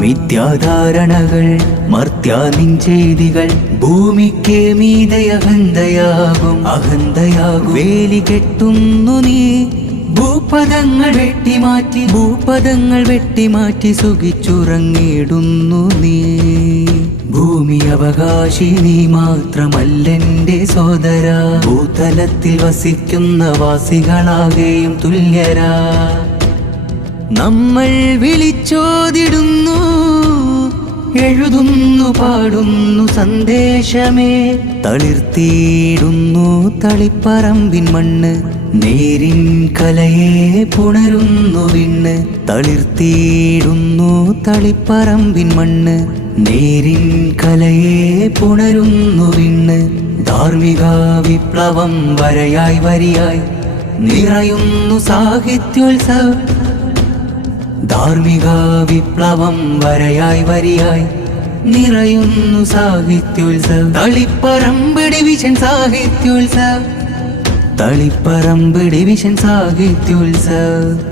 മിഥ്യാധാരണകൾ മർത്യാനിൻ ചെയ്തികൾ ഭൂമിക്ക് മീതെ അഹന്തയാകും വേലി കെട്ടുന്നു നീ ഭൂപദങ്ങൾ വെട്ടിമാറ്റി സുഖിച്ചുറങ്ങിടുന്നു നീ. ഭൂമി അവകാശി നീ മാത്രമല്ലെന്റെ സോദര, ഭൂതലത്തിൽ വസിക്കുന്ന വാസികളാകെയും തുല്യരാ. നമ്മൾ വിളിച്ചോതിടുന്നു, എഴുതുന്നു, പാടുന്നു സന്ദേശമേ. തളിർത്തിയിടുന്നു തളിപ്പറമ്പിൻ മണ്ണ്, നേരിൻ കലയെ പുണരുന്നു വിണ്ണ്. തളിർത്തിയിടുന്നു തളിപ്പറമ്പിൻ മണ്ണ്, നേരിൻ കലയെ പുണരുന്നു വിണ്ണ്. ധാർമ്മിക വിപ്ലവം വരിയായി നിറയുന്നു സാഹിത്യോത്സവം. ധാർമ്മിക വിപ്ലവം വരിയായി നിറയുന്നു സാഹിത്യോത്സവം. തളിപ്പറമ്പ് ഡിവിഷൻ സാഹിത്യോത്സവം. തളിപ്പറമ്പ് ഡിവിഷൻ സാഹിത്യോത്സവം.